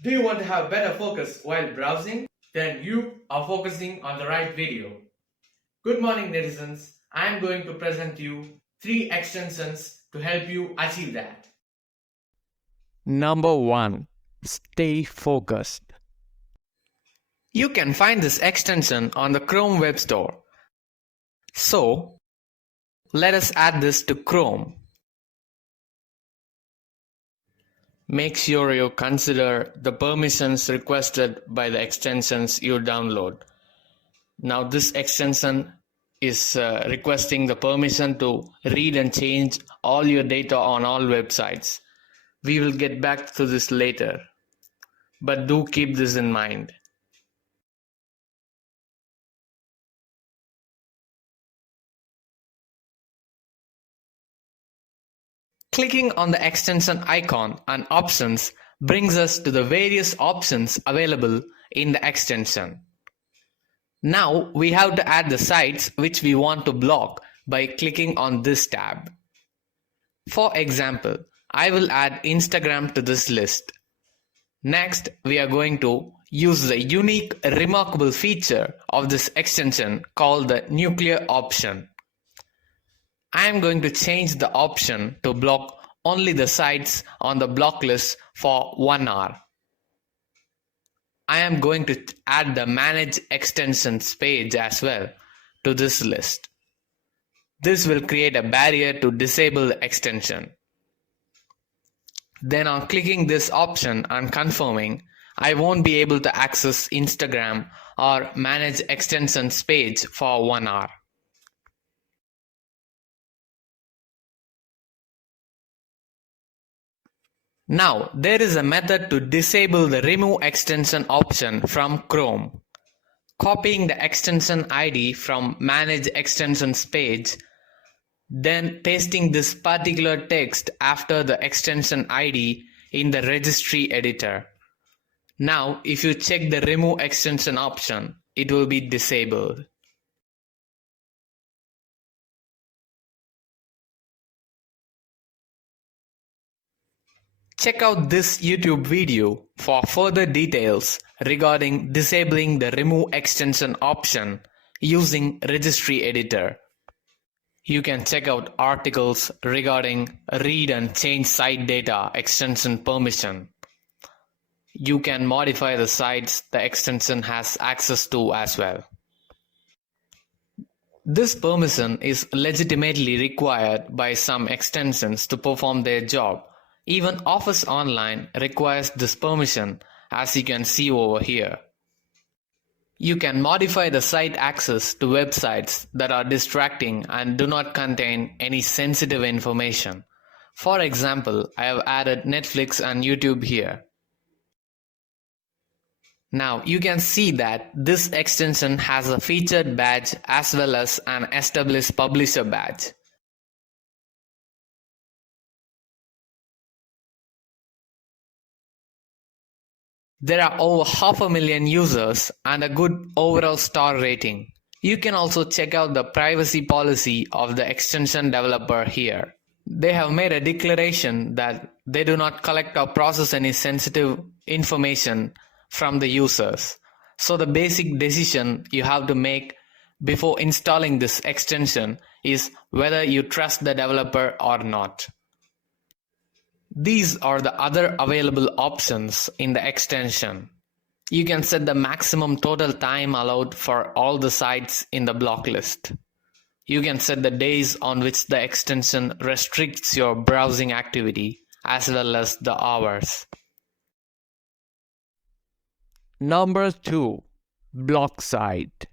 Do you want to have better focus while browsing? Then you are focusing on the right video. Good morning netizens, I am going to present you 3 extensions to help you achieve that. Number 1. Stay focused. You can find this extension on the Chrome Web Store. So, let us add this to Chrome. Make sure you consider the permissions requested by the extensions you download. Now this extension is requesting the permission to read and change all your data on all websites. We will get back to this later, but do keep this in mind. Clicking on the extension icon and options brings us to the various options available in the extension. Now we have to add the sites which we want to block by clicking on this tab. For example, I will add Instagram to this list. Next, we are going to use the unique remarkable feature of this extension called the nuclear option. I am going to change the option to block only the sites on the block list for 1 hour. I am going to add the Manage Extensions page as well to this list. This will create a barrier to disable the extension. Then on clicking this option and confirming, I won't be able to access Instagram or Manage Extensions page for 1 hour. Now, there is a method to disable the Remove Extension option from Chrome. Copying the extension ID from Manage Extensions page, then pasting this particular text after the extension ID in the registry editor. Now, if you check the Remove Extension option, it will be disabled. Check out this YouTube video for further details regarding disabling the Remove Extension option using Registry Editor. You can check out articles regarding read and change site data extension permission. You can modify the sites the extension has access to as well. This permission is legitimately required by some extensions to perform their job. Even Office Online requires this permission, as you can see over here. You can modify the site access to websites that are distracting and do not contain any sensitive information. For example, I have added Netflix and YouTube here. Now you can see that this extension has a featured badge as well as an established publisher badge. There are over 500,000 users and a good overall star rating. You can also check out the privacy policy of the extension developer here. They have made a declaration that they do not collect or process any sensitive information from the users. So the basic decision you have to make before installing this extension is whether you trust the developer or not. These are the other available options in the extension. You can set the maximum total time allowed for all the sites in the block list. You can set the days on which the extension restricts your browsing activity as well as the hours. Number 2. Block site.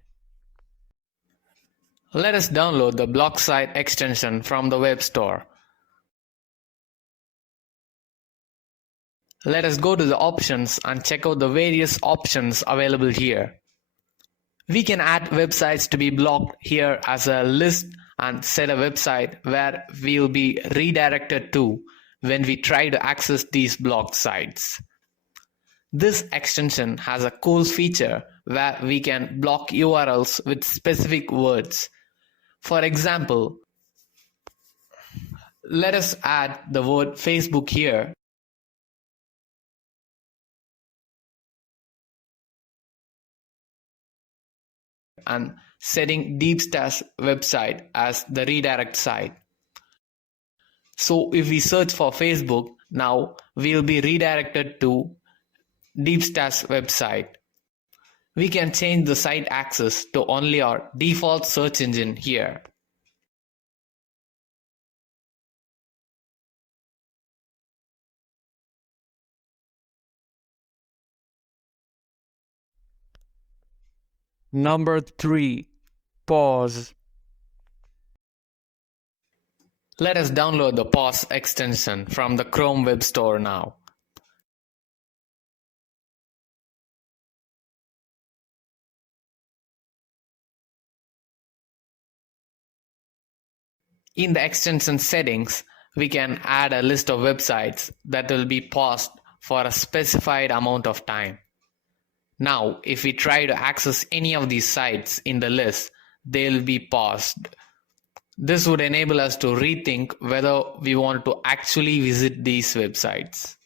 Let us download the block site extension from the web store. Let us go to the options and check out the various options available here. We can add websites to be blocked here as a list and set a website where we will be redirected to when we try to access these blocked sites. This extension has a cool feature where we can block URLs with specific words. For example, let us add the word Facebook here. and setting DeepStash website as the redirect site. So if we search for Facebook, now we'll be redirected to DeepStash website. We can change the site access to only our default search engine here. Number 3. Pause. Let us download the Pause extension from the Chrome Web Store now. In the extension settings, we can add a list of websites that will be paused for a specified amount of time. Now, if we try to access any of these sites in the list, they will be paused. This would enable us to rethink whether we want to actually visit these websites.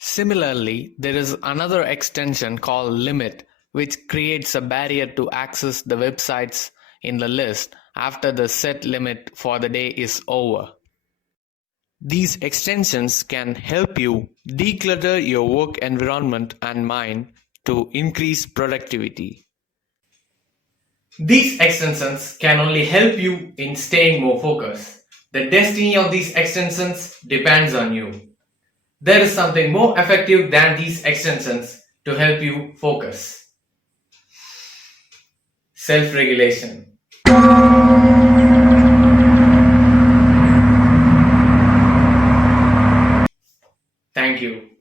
Similarly, there is another extension called Limit, which creates a barrier to access the websites in the list after the set limit for the day is over. These extensions can help you declutter your work environment and mind to increase productivity. These extensions can only help you in staying more focused. The destiny of these extensions depends on you. There is something more effective than these extensions to help you focus. Self-regulation. Thank you.